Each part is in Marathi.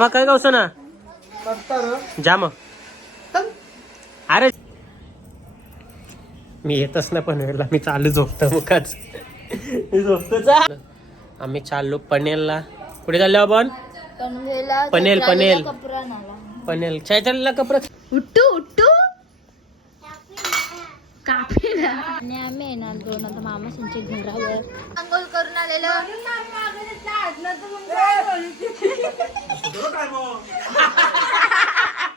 मग काय गावस ना? जा मग. अरे. मी येतच ना पनवेलला मी चालू झोपतो मुखाच मी झोपतो चाल आम्ही चाललो पनवेलला. कुठे चाललो आपण? पनेल, पनेल. कपरा नाला पनवेल. काय चाललेला कपडा उट्टू उट्टू कापेला. आणि आम्ही येणार दोन आता मामासांच्या घरावर. आंघोळ करून आलेलो.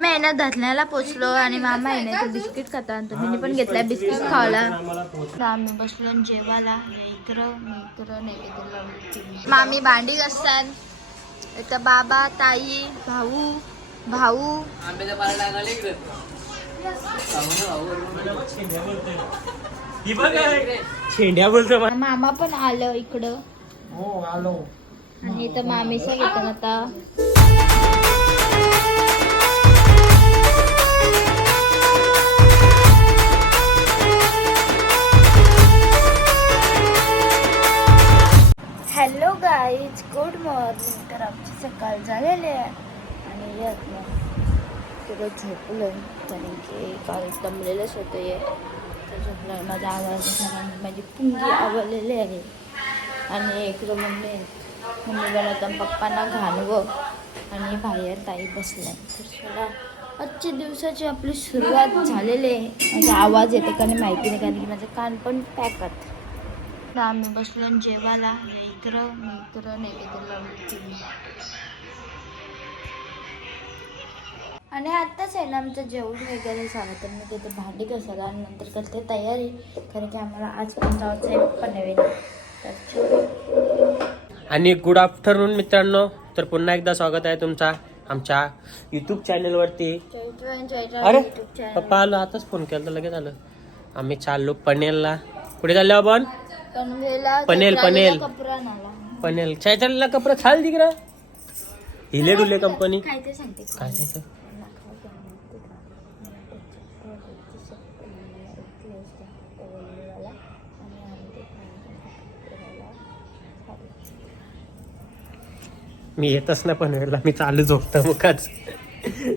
मेहनत धरण्याला पोचलो आणि मामा येणे तर बिस्किट खाता तर मी पण घेतलाय बिस्किट खावला आम्ही बसलो आणि जेवायला. इतर इतर नैवेद्य मामी भांडी घासतात. इथं बाबा ताई भाऊ भाऊ. शेंड्या बोलतो. मामा पण आलं इकडं. हो आलो. आणि इथं मामीचं घेतात आता. हॅलो गाईज गुड मॉर्निंग तर आमची सकाळ झालेली आहे. आणि यात ना सगळं झोपलं कारण की काल दमलेलंच होतं आहे तर झोपलं माझा आवाज माझी पुंगी आवडलेली आहे. आणि इकडं मम्मी मम्मी बनवतात पप्पांना घालवं आणि बाहेर ताई बसलाय. तर सगळा आजच्या दिवसाची आपली सुरुवात झालेली आहे. माझा आवाज येते का नाही माहिती नाही कारण की माझं कान पण पॅकत तर आम्ही बसलो आणि जेवायला. इकडं मी इकडं नाही तिकडं आणि आत्ताच आहे ना आमचं जेवण वगैरे झालं तर मी तिथे भांडी घासायला आणि नंतर करते तयारी कारण की आम्हाला आज पण जायचं आहे पनवेल. आणि गुड आफ्टरनून मित्रांनो. तर पुन्हा एकदा स्वागत आहे तुमचा आमच्या युट्यूब चॅनलवरती अरे. पप्पा आलो आताच फोन केला तर लगेच आलं. आम्ही चाललो पनवेलला कुठे चाललो आपण? पनेल, पनेल. कपरा नाला पनवेल काय चाललेला कपडा छाल तिकडं. हिले डुले कंपनी काय सांगते. काय त्याचं मी येतच ना पनवेलला मी चालू झोपतो मुखाच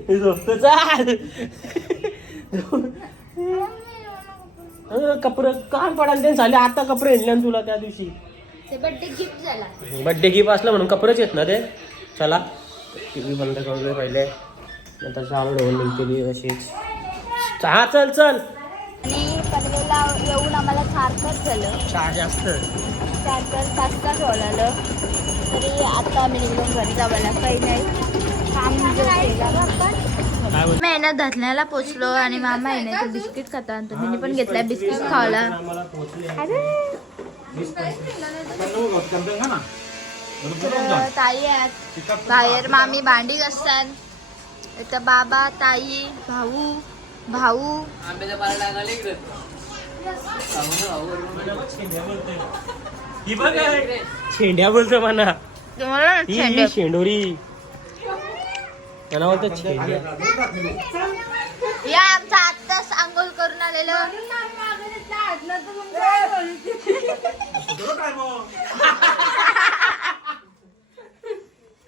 मी झोपतो. चाल. कपडे काल पडाल ते झाले आता कपडे ना तुला त्या दिवशी. बड्डे गिफ्ट झाला. बड्डे गिफ्ट असलं म्हणून कपडेच येत ना ते. चला. टी व्ही बंद करू दे पहिले नंतर चालू ढोल निघते अशीच. हा चल चल. येऊन आम्हाला चार तास झालं. चहा जास्त. चार तास पाच तास ओलालं तरी आता आम्ही निघलो घरी जावायला काही नाही. काम ना बोल मेहनत धरण्याला पोचलो आणि मामा येणे तर बिस्किट खाता मी पण घेतलाय बिस्किट खावला ताई आहेत. बाहेर मामी भांडी घासतात. इथं बाबा ताई भाऊ भाऊ. ही बघ शेंड्या बोलतो म्हणा. तुम्हाला ही शेंडोरी. त्याला बोलतो शेंड्या या आमचा आत्ताच आंघोळ करून आलेलो.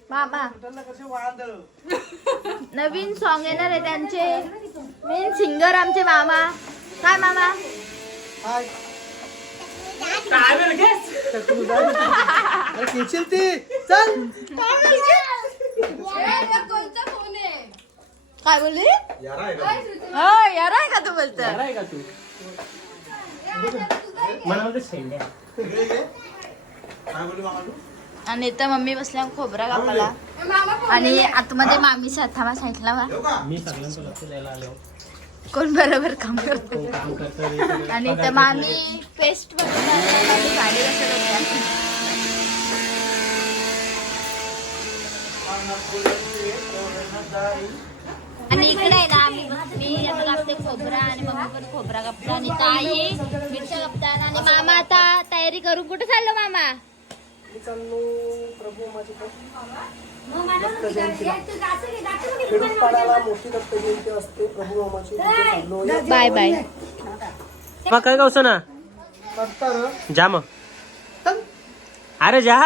मामा नवीन सॉन्ग येणार आहे त्यांचे. मेन सिंगर आमचे मामा. काय मामा? खेचील ती चल काय बोलली यार आहे का तू बोलत आहे का तू आणि इथं मम्मी बसल्या खोबरा कापाला आणि आतमध्ये मामी थांबा सांगितला वा. मी सगळ्यांचं लक्ष आलो. कोण बरोबर काम करतो? काम आणि इथं मामी पेस्ट आणि इकडे आहे ना आम्ही मी आता कापते खोबरा आणि मम्मी पण खोबरा कापतो आणि ताई मिरच्या कापतात आणि मामा आता तयारी करू कुठे चाललो मामा? खेडूतपाड्याला मोठी दत्त जयंती असते. प्रभू मामाची बाय बाय. मग काय गावस ना करता जा मग. अरे जा.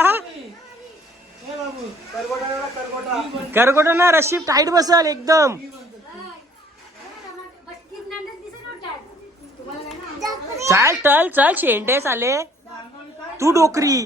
करकोट ना रशी टाईट बसल एकदम. चाल चल चल शेंडे चाले तू डोकरी.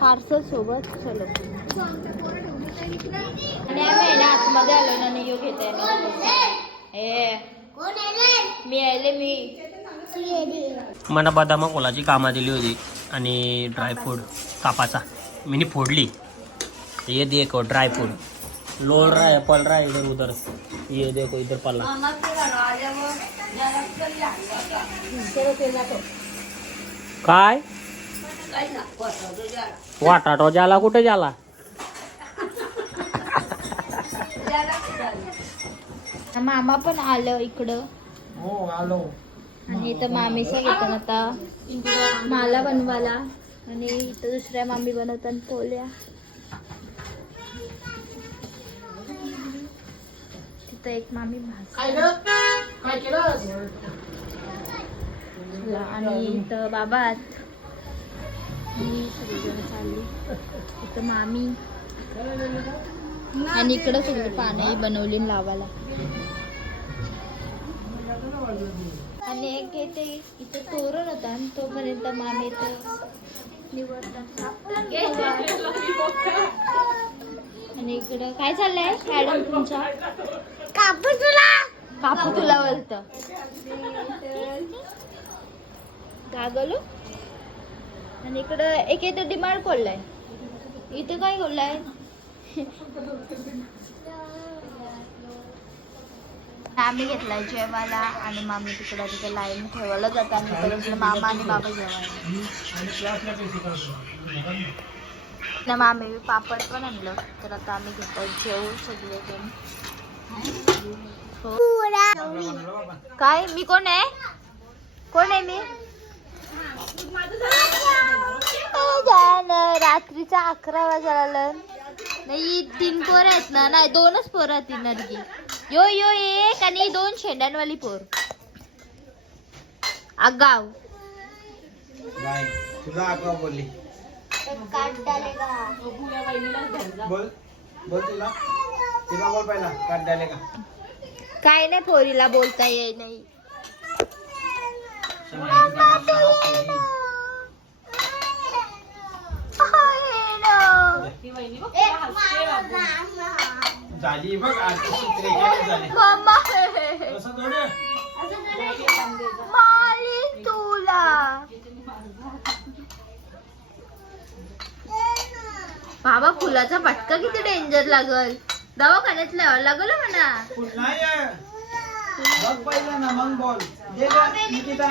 पार्सल सोबत चलो आतमध्ये आलो ना घेत आहे मी आले मी. मला बदामा कोलाची कामा दिली होती आणि ड्रायफ्रूट कापाचा. मी फोडली. ये देखो ड्रायफ्रूट लोल रहा है पल रहा है इधर उधर. ये देखो इधर पल्ला. काय? वाटाटो जाला कुठे जाला मामा पण आलं इकडं. हो आलो. आणि इथं मामीचं घेतात आता. माला बनवायला. आणि इथं दुसऱ्या मामी बनवतात पोल्या. तिथं एक मामी भाज काय ग? काय केलं आणि इथं बाबा. मी सगळीजण चालली. इथं मामी. आणि इकडं सगळी पाने बनवली लावायला. आणि एक येते इथे तोरण होता आणि तोपर्यंत मामी निवडतात. आणि इकडं काय चाललंय मॅडम तुमच्या कापू तुला. कापू तुला बोलत. गागलो? आणि इकडं एक इथं डिमांड खोललाय इथं काय खोललाय आम्ही घेतलाय जेवायला आणि मामी तिकडं तिथे लाईन ठेवायला जातात. आणि मामा आणि बाबा जेवायला. ना मामी पापड पण आणलं. तर आता आम्ही घेतो जेवू सगळे ते हो. काय? मी कोण आहे? कोण आहे मी? जाणं, रात्रीचा अकरा वाजायला नाही तीन पोर आहेत ना नाही दोनच पोर आहेत नरगी यो यो एक आणि दोन शेंड्यांवाली पोर. आगाव. बाय तुला आगाव बोलली. बोल बोल तिला. तिला बोल पहिला काट द्याले का? काय नाही पोरीला बोलता येई नाही. झाली बघ आरती त्रेचाळीस झाली. मम्मा कसं थोडं. माली तुला. बाबा फुलाचा पटका किती डेंजर लागल? दवाखान्यात लावावं लागल म्हणा. नाही आहे. बघ पहिलं ना मग बोल. दे गं, निकिता.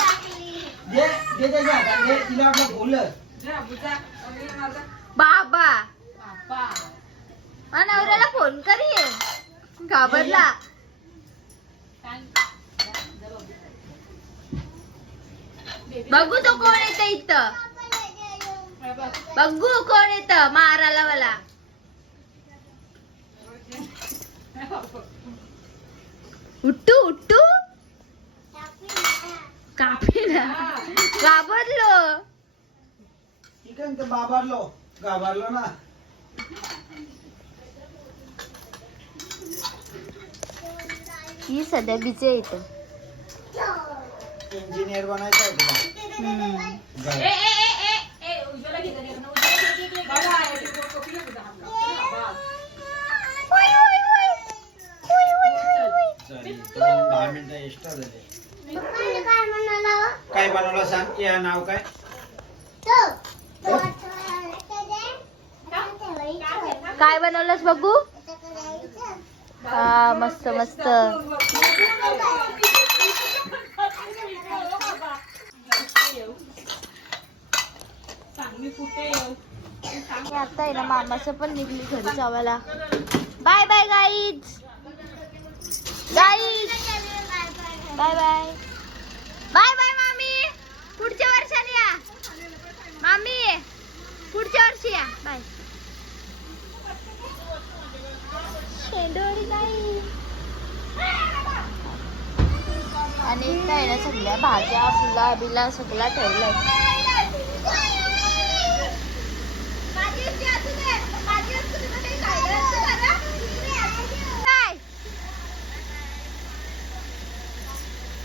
दे दे त्याच्या हातात दे तिला आपलं फुलं. बाबा नवऱ्याला फोन करी घाबरला. बघू तो कोण येत इथं. बघू कोण येत मारायला मला उट्टू उट्टू. काफी घाबरलो. घाबरलो ना. ही सध्या बिचे येतं इंजिनियर बनायचं आहे तुला बरं. चालेल. दोन दहा मिनिटं एक्स्ट्रा झाले. काय बनवलं सांग? या नाव काय काय? बनवलंस बघू? हा मस्त मस्त. आता आहे ना मामाचं पण निघली घरी जावायला. Bye bye guys guys bye bye bye bye मामी पुढच्या वर्षाने या. मामी पुढच्या वर्षी या. बाय शेंडोळी आणि काय ना सगळ्या भाज्या फुला बिला सगळा ठेवलाय.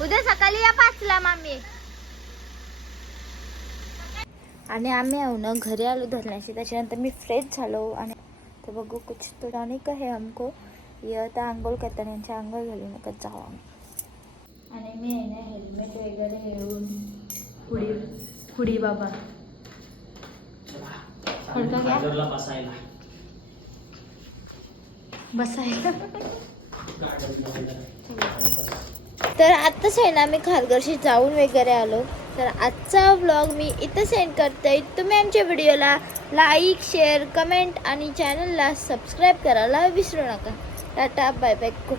उद्या सकाळी या पाचला मामी. आणि आम्ही आहो ना घरी आलो धरण्याशी त्याच्यानंतर मी फ्रेश झालो आणि तर बघू कुछ तो का है हमको? ये आता आंघोळ करताना यांच्या आंघोळ घालू नका जाऊ आम्ही. आणि मी आहे ना हेल्मेट वगैरे घेऊन पुढी पुढी बाबा. बसायला. बसायला. तर आत्ताच आहे ना मी खारघरशी जाऊन वगैरे आलो. तर आजचा व्लॉग मी इथं सेंड करते. तुम्ही आमच्या व्हिडिओला लाईक शेअर कमेंट आणि चॅनलला सबस्क्राईब करायला विसरू नका. Tata bye bye good